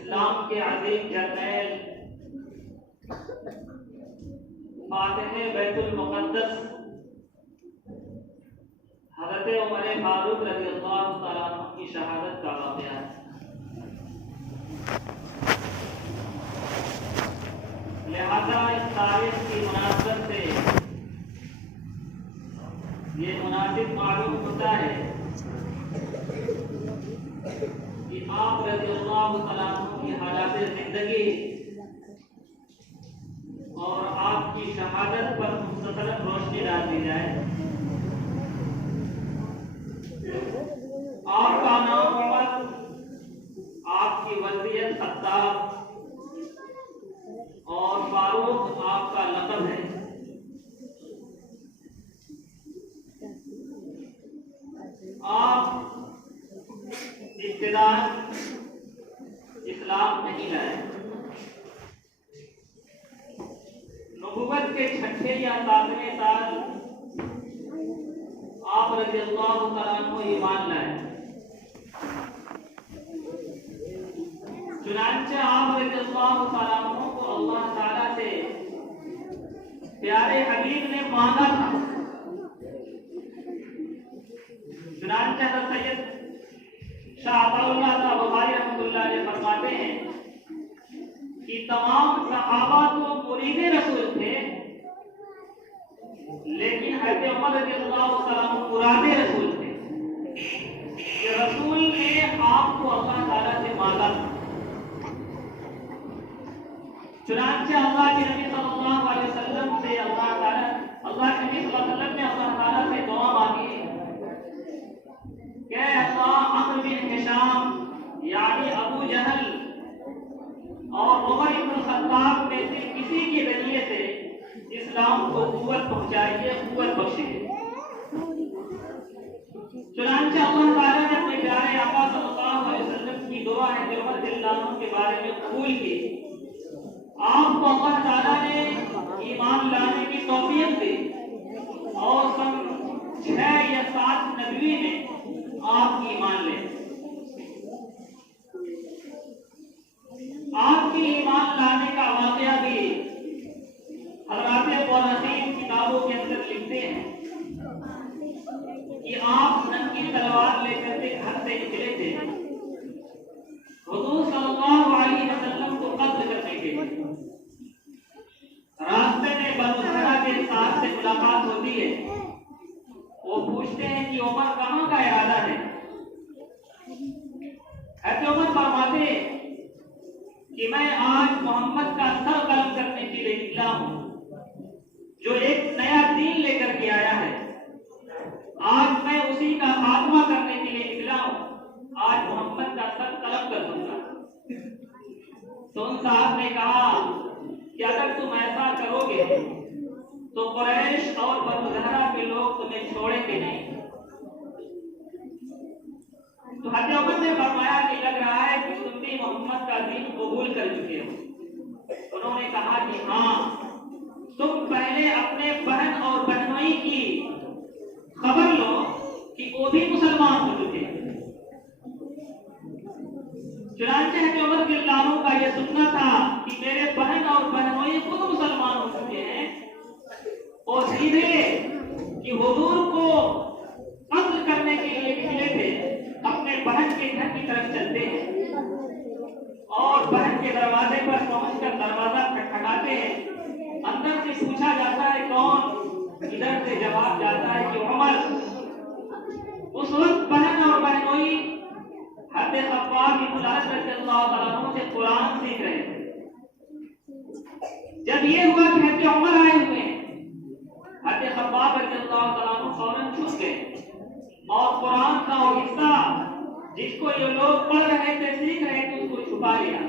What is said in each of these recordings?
اسلام کے عظیم جرنیل فاتح بیت المقدس حضرت عمر فاروق رضی اللہ تعالیٰ عنہ کی شہادت کا واقعہ ہے۔ لہذا اس تاریخ کی مناسبت سے یہ مناسب معلوم ہوتا ہے کہ آپ رضی اللہ تعالیٰ عنہ کی حالات زندگی اور آپ کی شہادت پر مستقل روشنی ڈال دی جائے۔ آپ کا نام عمر، آپ کی وصیت خطاب اور فاروق آپ کا لقب ہے۔ آپ ابتداءً اسلام نہیں لائے، نبوت کے 6 یا 7ویں سال آپ رضی اللہ تعالیٰ عنہ ایمان لائے۔ چنانچہ آپ رضی اللہ تعالیٰ عنہ کو اللہ تعالیٰ سے پیارے حبیب نے مانگا تھا۔ چنانچہ حضرت سید شاہ عطا اللہ صاحب بخاری رحمۃ اللہ علیہ فرماتے ہیں کہ تمام صحابہ تو مرید رسول تھے، لیکن حضرت عمر رضی اللہ تعالیٰ عنہ مراد رسول تھے کہ رسول نے آپ کو اللہ تعالیٰ سے مانگا تھا۔ چنانچہ اللہ کے نبی صلی اللہ علیہ وسلم سے اللہ کے نبی صلی اللہ علیہ وسلم نے اللہ تعالیٰ سے دعا مانگی کہ اللہ عمرو بن ہشام یعنی ابو جہل اور عمر بن الخطاب میں سے کسی کے ذریعے سے اسلام کو قوت پہنچائیے، قوت بخشیے۔ چنانچہ اللہ تعالیٰ نے اپنے پیارے آقا صلی اللہ علیہ وسلم کی دعا ہے عمر رضی اللہ عنہ کے بارے میں قبول کی۔ آپ کو اللہ تعالیٰ نے ایمان لانے کی توفیق دی اور سن 6 یا 7 نبوی میں آپ ایمان لے۔ آپ کی ایمان لانے کا واقعہ بھی حضرات مورخین کتابوں کے اندر لکھتے ہیں کہ آپ ننگی تلوار لے کر کے گھر سے نکلے تھے حضور صلی اللہ علیہ وسلم کو قتل کرنے کے لیے۔ راستے میں بنو زہرہ کے ساتھ سے ملاقات ہوتی ہے، وہ پوچھتے ہیں کہ عمر کہاں کا ارادہ ہے؟ حضرت عمر فرماتے کہ میں آج محمد کا سر قلم کرنے کے لیے نکلا ہوں، جو ایک نیا دین لے کر کے آیا ہے۔ آج میں اسی کا خاتمہ کرنے کے لیے نکلا ہوں، آج محمد کا سر قلم کر دوں گا۔ تو ان صاحب نے کہا کہ اگر تم ایسا کرو گے تو قریش اور بنو زہرہ کے لوگ تمہیں چھوڑیں گے نہیں۔ تو حضرت عمر نے فرمایا کہ لگ رہا ہے کہ تم بھی محمد کا دین قبول کر چکے ہو۔ انہوں نے کہا کہ ہاں، تم پہلے اپنے بہن اور بہنوئی کی خبر لو کہ وہ بھی مسلمان ہو چکے ہیں۔ چنانچہ حضرت عمر کے لانوں کا یہ سننا تھا کہ میرے بہن اور بہنوئی خود مسلمان ہو چکے ہیں اور سیدھے کہ حضور کو قتل کرنے کے لیے نکلے تھے، اپنے بہن کے گھر کی طرف چلتے ہیں اور بہن کے دروازے پر پہنچ کر دروازہ کھٹکھٹاتے ہیں۔ اندر سے پوچھا جاتا ہے کون؟ ادھر سے جواب جاتا ہے کہ عمر۔ اس وقت بہن اور بہنوئی حضرت خباب بن الارت رضی اللہ تعالیٰ عنہ سے قرآن سیکھ رہے تھے۔ جب یہ ہوا کہ حضرت عمر آئے ہوئے ہیں، حضرت خباب رضی اللہ تعالیٰ عنہ فوراً چھپ گئے اور قرآن کا وہ حصہ جس کو یہ لوگ پڑھ رہے تھے، سیکھ رہے تھے، اس کو چھپا لیا۔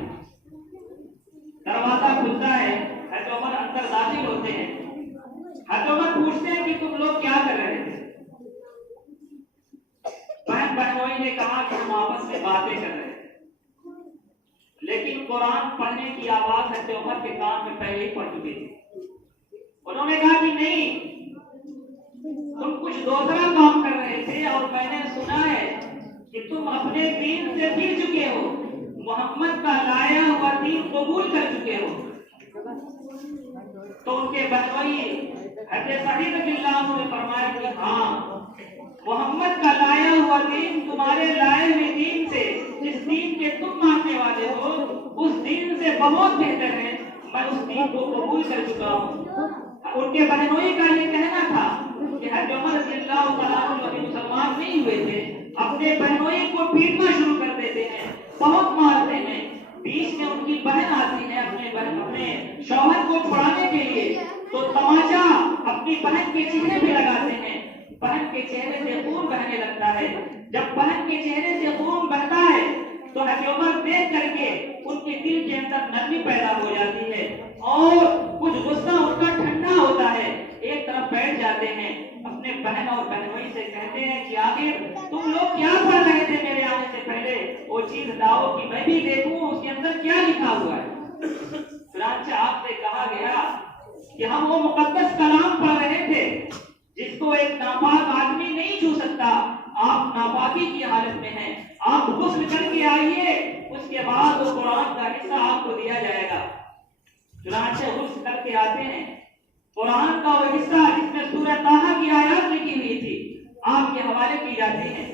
دروازہ کھلتا ہے، حضرت عمر اندر داخل ہوتے ہیں۔ حضرت عمر پوچھتے ہیں کہ تم لوگ کیا کر رہے تھے؟ بہن بہنوئی نے کہا کہ ہم آپس میں باتیں کر رہے تھے، لیکن قرآن پڑھنے کی آواز حضرت عمر کے کان میں پہلے ہی پڑ چکی تھی۔ انہوں نے کہا کہ نہیں، تم کچھ دوسرا کام کر رہے تھے اور میں نے سنا ہے کہ تم اپنے دین سے پھر چکے ہو، محمد کا لائے تو ان کے بہنوئی حضرت سعید رضی اللہ عنہ نے فرمایا کہ ہاں محمد کا لایا ہوا دین تمہارے لائے ہوئے دین سے، جس دین کے تم ماننے والے ہو اس دین سے بہت بہتر ہے، میں اس دین کو قبول کر چکا ہوں۔ ان کے بہنوئی کا یہ کہنا تھا کہ حضرت عمر رضی اللہ تعالیٰ عنہ ابھی مسلمان نہیں ہوئے تھے، اپنے بہنوئی کو پیٹنا شروع کر دیتے ہیں، بہت مارتے ہیں۔ بیچ میں ان کی بہن آتی ہے اپنے شوہر کو چھڑانے کے لیے، تو تماچا اپنی بہن کے چہرے پہ لگاتے ہیں، بہن کے چہرے سے خون بہنے لگتا ہے۔ جب بہن کے چہرے سے خون بہتا ہے تو حضرت عمر دیکھ کر کے ان کے دل کے اندر نرمی پیدا ہو جاتی ہے اور کچھ غصہ ان کا ٹھنڈا ہوتا ہے، ایک طرف بیٹھ جاتے ہیں، اپنے بہن اور بہنوئی سے کہتے ہیں کہ آخر تم لوگ کیا پڑھ رہے تھے میرے آنے سے پہلے، وہ چیز لاؤ کہ میں بھی دیکھوں اس کے اندر کیا لکھا ہوا ہے۔ چنانچہ آپ سے کہا گیا کہ ہم وہ مقدس کلام پڑھ رہے تھے جس کو ایک ناپاک آدمی نہیں چھو سکتا، آپ ناپاکی کی حالت میں ہیں، آپ غسل کر کے آئیے، اس کے بعد وہ قرآن کا حصہ آپ کو دیا جائے گا۔ چنانچہ غسل کر کے آتے ہیں، قرآن کا وہ حصہ جس میں سورہ طٰہٰ کی آیات لکھی ہوئی تھی آپ کے حوالے کی جاتی ہیں،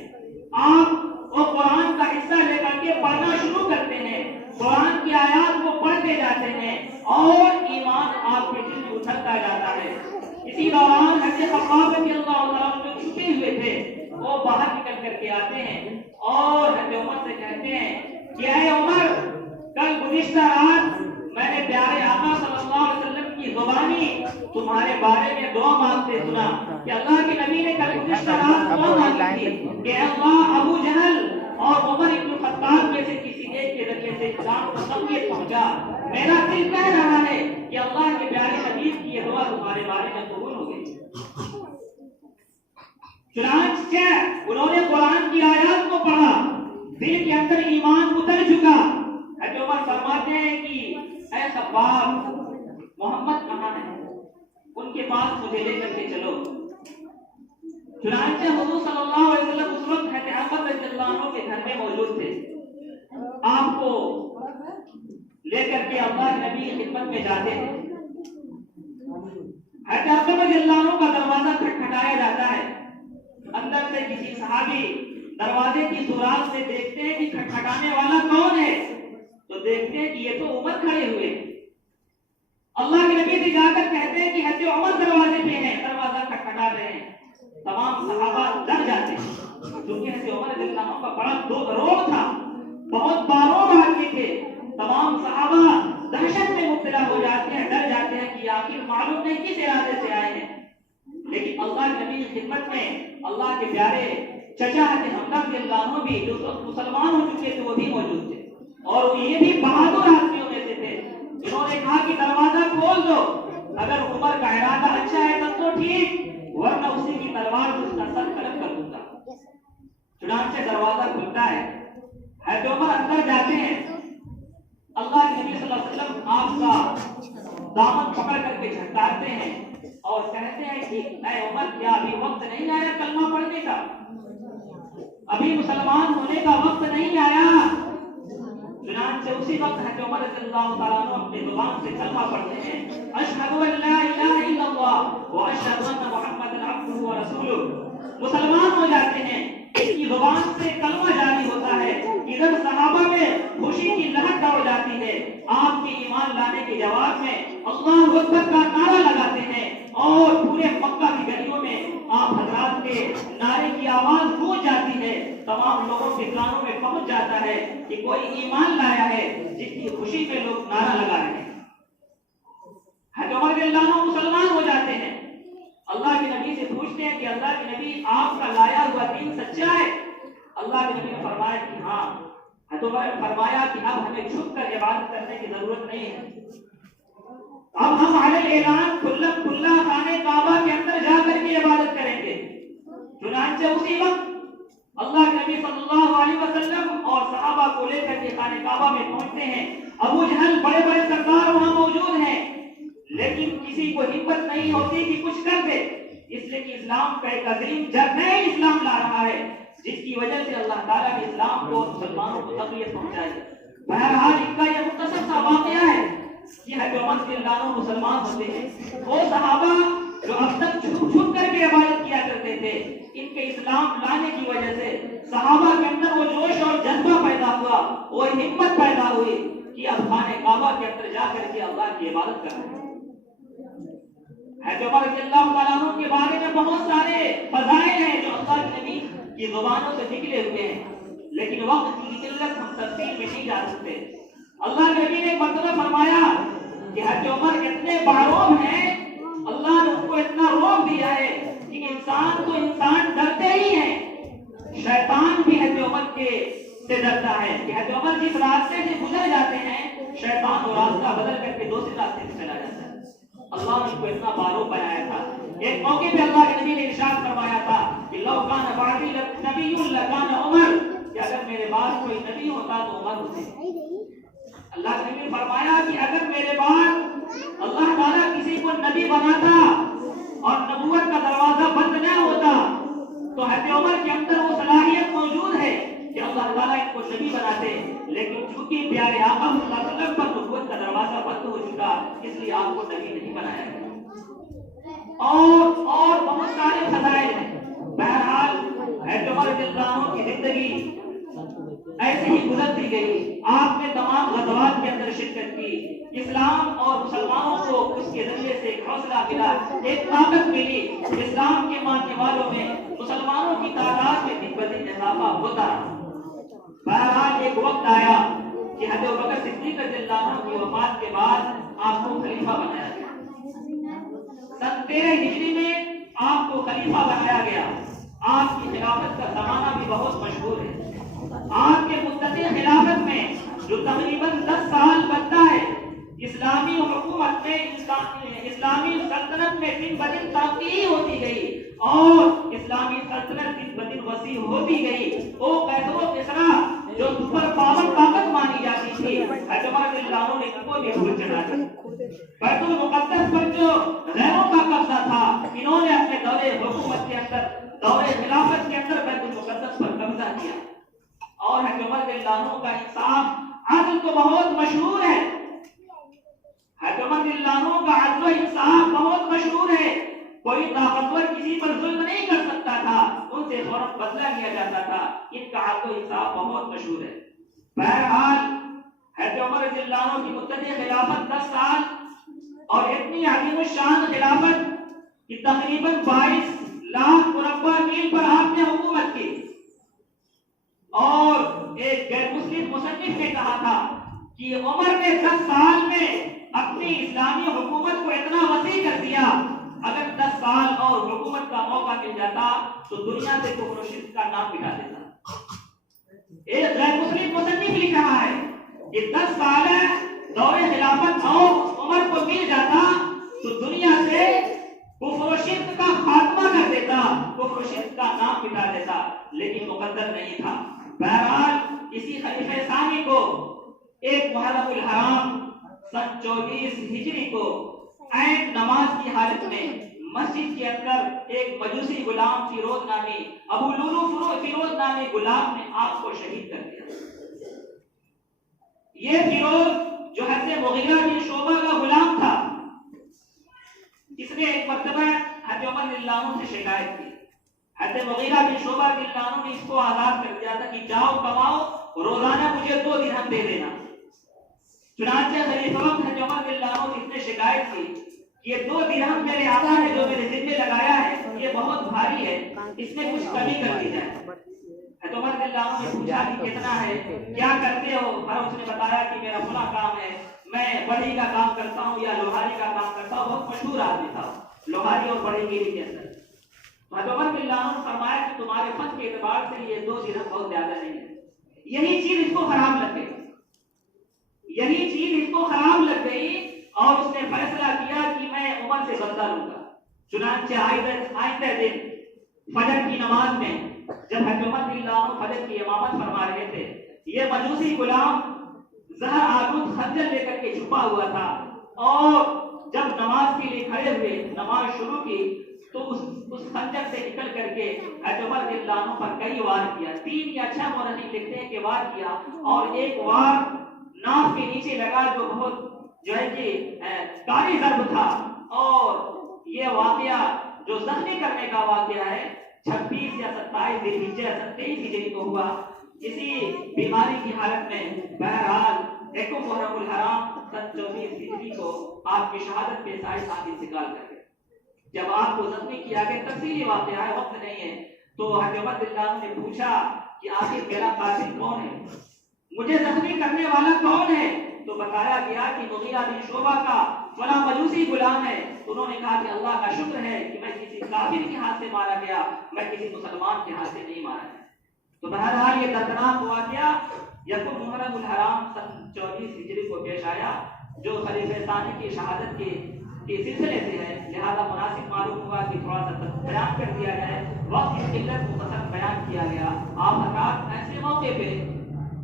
آپ وہ قرآن کا حصہ لے کر کے پڑھنا شروع کرتے ہیں، قرآن کی آیات کو پڑھتے جاتے ہیں اور ایمان آپ کے دل میں اترتا جاتا ہے۔ اسی دوران حضرت خباب رضی اللہ عنہ جو چھپے ہوئے تھے وہ باہر نکل کر کے آتے ہیں اور حضرت عمر سے کہتے ہیں کہ اے عمر، کل گزشتہ رات میں نے پیارے آقا صلی اللہ علیہ وسلم کی زبانی تمہارے بارے میں دعا مانگتے سنا کہ اللہ کے نبی نے کل گزشتہ رات دعا مانگی تھی کہ اللہ ابو جہل اور عمر ابن الخطاب میں سے کسی ایک کے ذریعے سے اسلام کو تقویت پہنچا۔ میرا دل کہہ رہا ہے کہ اللہ کے پیارے حبیب کی یہ دعا تمہارے بارے میں قبول ہو گئی۔ چنانچہ انہوں نے قرآن کی آیات کو پڑھا، دل کے اندر ایمان اتر چکا۔ حضرت عمر فرماتے ہیں کہ اے خباب، محمد کہاں ہے؟ ان کے پاس مجھے لے کر کے چلو۔ چنانچہ حضور صلی اللہ علیہ وسلم اس وقت حضرت عمر رضی اللہ عنہ کے گھر میں موجود تھے، آپ کو لے کر کے اللہ کے نبی کی خدمت میں جاتے ہیں۔ حضرت عمر رضی اللہ عنہ کا دروازہ کھٹکھٹایا جاتا ہے، اندر سے کسی صحابی دروازے کی سوراخ سے دیکھتے ہیں کہ کھٹکھٹانے والا کون ہے، تو دیکھتے ہیں کہ یہ تو عمر کھڑے ہوئے۔ اللہ کے نبی سے جا کر کہتے ہیں کہ حضرت عمر دروازے پہ ہیں، دروازہ کھٹکھٹا رہے ہیں۔ تمام صحابہ ڈر جاتے ہیں کیونکہ حضرت عمر رضی اللہ عنہ کا بڑا روب تھا، بہت باروب آدمی تھے۔ تمام صحابہ دہشت میں مبتلا ہو جاتے ہیں، ڈر جاتے ہیں کہ آخر معلوم نہیں کس ارادے سے آئے ہیں۔ لیکن اللہ کے نبی کی خدمت میں اللہ کے پیارے چچا حضرت حمزہ رضی اللہ عنہ بھی جو مسلمان ہو چکے تھے وہ بھی موجود تھے، اور یہ بھی بہادر آدمیوں میں سے تھے جنہوں نے کہا کہ دروازہ کھول دو، اگر عمر کا ارادہ اچھا ہے تب تو ٹھیک، ورنہ اسی کی تلوار سے اس کا سر قلم کر دوں گا۔ چنانچہ دروازہ کھلتا ہے، حضرت عمر اندر جاتے ہیں، اللہ کے نبی صلی اللہ علیہ وسلم آپ کا دامن پکڑ کر کے جھٹکاتے ہیں اور کہتے ہیں کہ اے عمر، کیا ابھی وقت نہیں آیا کلمہ پڑھنے کا؟ ابھی مسلمان ہونے کا وقت نہیں آیا؟ چنانچہ اسی وقت حضرت عمر رضی اللہ تعالیٰ عنہ اپنی زبان سے کلمہ پڑھتے ہیں، اشہد ان لا الہ الا اللہ واشہد ان محمد عبدہ ورسولہ، مسلمان ہو جاتے ہیں۔ اس کی زبان سے کلمہ جاری ہوتا ہے، ادھر صحابہ میں خوشی کی لہر دوڑ جاتی ہے، آپ کے ایمان لانے کے جواب میں اللہ اکبر کا نعرہ لگاتے ہیں اور پورے مکہ کی گلیوں میں آپ حضرات کے نعرے کی آواز گونج جاتی ہے، تمام لوگوں کے کانوں میں پہنچ جاتا ہے کہ کوئی ایمان لایا ہے، جس کی خوشی میں لوگ نعرہ لگا رہے ہیں۔ حضرت عمر رضی اللہ عنہ مسلمان ہو جاتے ہیں، اللہ کے نبی سے پوچھتے ہیں کہ اللہ کے نبی آپ کا لایا ہوا دین سچا ہے؟ اللہ کے نبی نے فرمایا کہ ہاں۔ حضرت عمر نے فرمایا کہ اب ہمیں چھپ کر عبادت کرنے کی ضرورت نہیں ہے، اب ہم علی اعلان کھلا خانے کعبہ کے اندر جا کر کے عبادت کریں گے۔ چنانچہ اسی وقت اللہ کے نبی صلی اللہ علیہ وسلم اور صحابہ کو لے کر کے خانے کعبہ میں پہنچتے ہیں۔ ابو جہل بڑے بڑے سردار وہاں موجود ہیں، لیکن کسی کو ہمت نہیں ہوتی کہ کچھ کر دے، اس لیے کہ اسلام کا ایک عظیم جنگ ہے، اسلام لا رہا ہے، جس کی وجہ سے اللہ تعالیٰ نے اسلام کو اور مسلمانوں کو تقویت پہنچائی۔ بہرحال ان کا یہ مختصر سا واقعہ ہے کہ حضرت حضرت عمر رضی اللہ عنہ مسلمان ہوتے ہیں، وہ صحابہ جو اب تک چھپ چھپ کر کے عبادت کیا کرتے تھے، ان کے اسلام لانے کی وجہ سے صحابہ کے اندر وہ جوش اور جذبہ پیدا ہوا، وہ ہمت پیدا ہوئی کہ اب خانہ کعبہ کے اندر جا کر کے اللہ کی عبادت کر رہے ہیں۔ حضرت عمر رضی اللہ تعالیٰ عنہ کے بارے میں بہت سارے فضائل ہیں جو اللہ کے نبی کی زبانوں سے نکلے ہوئے ہیں، لیکن وقت کی قلت ہم تفصیل میں نہیں جا سکتے۔ اللہ کے نبی نے ایک مرتبہ فرمایا کہ حضرت عمر اتنے باروب ہیں، اللہ نے ان کو اتنا روک دیا ہے کہ انسان تو انسان ڈرتے ہی ہیں، شیطان بھی حضرت عمر کے سے ڈرتا ہے کہ حضرت عمر جس راستے سے گزر جاتے ہیں، شیطان وہ راستہ بدل کر کے دوسرے راستے سے چلا جاتا ہے۔ اللہ نے ان کو اتنا باروب بنایا تھا۔ ایک موقع پہ اللہ کے نبی نے ارشاد فرمایا تھا کہ لو کان بعدی نبی لکان عمر، کہ اگر میرے بعد کوئی نبی ہوتا تو عمر ہوتے۔ اللہ کے نبی نے فرمایا کہ اگر میرے بعد اللہ تعالیٰ کسی کو نبی بناتا اور نبوت کا دروازہ بند نہ ہوتا تو حضرت عمر کے اندر وہ صلاحیت موجود ہے کہ اللہ تعالیٰ ان کو نبی بناتے، لیکن چونکہ پیارے آقا صلی اللہ علیہ وسلم پر نبوت کا دروازہ بند ہو چکا، اس لیے آپ کو نبی نہیں بنایا گیا۔ اور بہت سارے فضائل ہیں۔ بہرحال حضرت عمر رضی اللہ عنہ کی زندگی ایسے ہی گزرتی گئی، آپ نے تمام غزوات کے اندر شرکت کی، اسلام اور مسلمانوں کو اس کے ذریعے سے ایک حوصلہ ملا، ایک طاقت ملی، اسلام کے ماننے والوں میں مسلمانوں کی تعداد میں دن بدن اضافہ ہوتا رہا۔ بہرحال ایک وقت آیا کہ حضرت ابوبکر صدیق رضی اللہ عنہ کی وفات کے بعد آپ کو خلیفہ بنایا گیا۔ سن 13 ہجری میں آپ کو خلیفہ بنایا گیا۔ آپ کی خلافت کا زمانہ بھی بہت مشہور ہے۔ آپ کے مدتی خلافت میں جو تقریباً 10 سال بنتا ہے، اسلامی حکومت میں اسلامی سلطنت میں دن بدن ترقی ہوتی گئی اور اسلامی سلطنت دن بدن وسیع ہوتی گئی۔ وہ قیصر و کسریٰ جو سپر پاور طاقت مانی جاتی تھی، حضرت عمر رضی اللہ عنہ نے ان کو بھی دھول چڑھا دیا۔ بیت المقدس پر جو غیروں کا قبضہ تھا، انہوں نے اپنے دور حکومت کے اندر، دور خلافت کے اندر بیت المقدس پر قبضہ کیا۔ اور حضرت عمر رضی اللہ عنہ کا انصاف عدل تو بہت مشہور ہے، حضرت عمر رضی اللہ عنہ کا عدل و انصاف بہت مشہور ہے۔ کوئی طاقتور کسی پر ظلم نہیں کر سکتا تھا، ان سے فوراً بدلہ لیا جاتا تھا۔ ان کا عدل و انصاف بہت مشہور ہے۔ بہرحال حضرت عمر رضی اللہ عنہ کی مدت خلافت 10 سال اور اتنی عظیم الشان خلافت کہ تقریباً 22 لاکھ مربع میل پر آپ نے حکومت کی۔ اور ایک غیر مسلم مصنف نے کہا تھا کہ عمر نے 10 سال میں اپنی اسلامی حکومت کو اتنا وسیع کر دیا، اگر 10 سال اور حکومت کا موقع مل جاتا تو دنیا سے کفر و شرک کا نام مٹا دیتا۔ ایک غیر مسلم مصنف نے کہا ہے کہ 10 سال دور خلافت اور عمر کو مل جاتا تو دنیا سے کفر و شرک کا خاتمہ کر دیتا، کفر و شرک کا نام مٹا دیتا، لیکن مقدر نہیں تھا۔ بہرحال اسی خلیفہ ثانی کو ایک محرم الحرام سن 24 ہجری کو عین نماز کی حالت میں مسجد کے اندر ایک مجوسی غلام فیروز نامی، ابو لولو فیروز نامی غلام نے آپ کو شہید کر دیا۔ یہ فیروز جو حضرت مغیرہ بن شعبہ کا غلام تھا، اس نے ایک مرتبہ حضرت عمر رضی اللہ عنہ سے شکایت کی۔ حضرت مغیرہ بن شعبہ رضی اللہ عنہ نے اس کو آزاد کر دیا تھا کہ جاؤ کماؤ، روزانہ مجھے 2 درہم دے دینا۔ چنانچہ خلیفہ وقت حضرت عمر رضی اللہ عنہ سے شکایت کی کہ یہ 2 درہم میرے آقا نے جو میرے ذمہ لگایا ہے یہ بہت بھاری ہے، اس میں کچھ کمی کر دی جائے۔ حضرت عمر رضی اللہ عنہ نے پوچھا کہ کتنا ہے، کیا کرتے ہو؟ اور اس نے بتایا کہ میرا فلاں کام ہے، میں بڑھئی کا کام کرتا ہوں یا لوہاری کا کام کرتا ہوں۔ بہت مشہور آدمی تھا لوہاری اور بڑھئی گیری کے اندر۔ حضرت عمر رضی اللہ عنہ نے فرمایا کہ تمہارے فن کے اعتبار سے یہ 2 درہم بہت زیادہ نہیں ہے۔ یہی چیز اس کو خراب لگ گئی، یہی چیز اس کو خراب لگ گئی اور اس نے فیصلہ کیا کہ میں عمر سے بدلہ لوں گا۔ چنانچہ آئندہ دن فجر کی نماز میں جب حضرت عمر رضی اللہ عنہ فجر کی امامت فرما رہے تھے، یہ مجوسی غلام زہر آلود خنجر لے کر کے چھپا ہوا تھا، اور جب نماز کے لیے کھڑے ہوئے، نماز شروع کی تو اس خنجر سے نکل کر کے حضرت عمر رضی اللہ عنہ پر کئی وار کیا۔ 3 یا 6 مورخین لکھتے ہیں کہ وار کیا، اور ایک وار ناف کے نیچے لگا جو بہت جو ہے کہ کاری ضرب تھا، اور یہ واقعہ جو زخمی کرنے کا واقعہ ہے 26 یا 27 ذی الحجہ 27 ہجری کو ہوا، کسی بیماری کی حالت میں بہرحال ایک محرم الحرام 24 ہجری کو آپ کی شہادت پیش آئی، آپ انتقال کر گئے۔ جب آپ کو زخمی کیا گیا، تفصیلی واقعہ ہے، وقت نہیں ہے، تو حضرت عمر رضی اللہ عنہ نے پوچھا کہ آخر میرا قاتل کون ہے، مجھے زخمی کرنے والا کون ہے؟ تو بتایا گیا کہ مغیرہ بن شعبہ کا فلاں مجوسی غلام ہے۔ انہوں نے کہا کہ اللہ کا شکر ہے کہ میں کسی کافر کے ہاتھ سے مارا گیا، میں کسی مسلمان کے ہاتھ سے نہیں مارا گیا۔ تو بہرحال یہ دردناک واقعہ یکم محرم الحرام 24 ہجری کو پیش آیا، جو خلیفہ ثانی کی شہادت کے سلسلے سے ہے، لہذا مناسب معلوم ہوا کہ تھوڑا سا بیان کر دیا جائے، وقت کی قلت مختصر بیان کیا گیا۔ آپ حضرات ایسے موقع پہ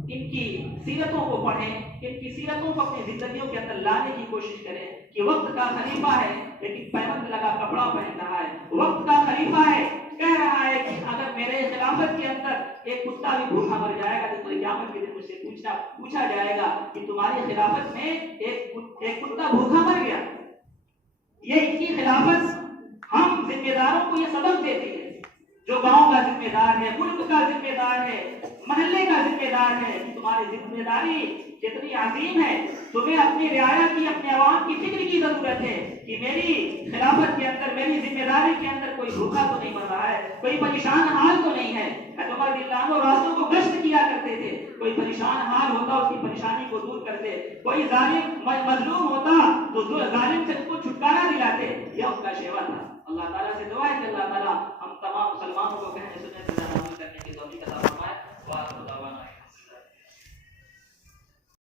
ان کی سیرتوں کو پڑھیں، ان کی سیرتوں کو اپنی زندگیوں کے اندر لانے کی کوشش کریں کہ وقت کا خلیفہ ہے لیکن پیوند لگا کپڑا پہن رہا ہے، وقت کا خلیفہ ہے کہہ رہا ہے کہ اگر میرے خلافت کے اندر ایک کتا بھی بھوکا مر جائے گا تو قیامت کے دن مجھ سے پوچھا جائے گا کہ تمہاری خلافت میں ایک کتا بھوکا مر گیا۔ یہ ان کی خلافت ہم ذمہ داروں کو یہ سبق دیتی ہے، جو گاؤں کا ذمہ دار ہے، ملک کا ذمہ دار ہے، محلے کا ذمہ دار ہے، کہ تمہاری ذمہ داری کتنی عظیم ہے، تمہیں اپنی رعایا کی، اپنے عوام کی فکر کی ضرورت ہے کہ میری خلافت کے اندر، میری ذمہ داری کے اندر کوئی بھوکا تو نہیں مر رہا ہے، کوئی پریشان حال تو نہیں ہے۔ عمر رضی اللہ عنہ راستوں کو گشت کیا کرتے تھے، کوئی پریشان حال ہوتا اس کی پریشانی کو دور کرتے، کوئی ظالم مظلوم ہوتا تو ظالم سے اس کو چھٹکارا دلاتے، یہ اس کا شیوا تھا۔ اللہ تعالیٰ سے دعا ہے کہ اللہ تعالیٰ ہم تمام مسلمانوں کو کہنے سننے سے عمل کرنے کی توفیق عطا فرمائے۔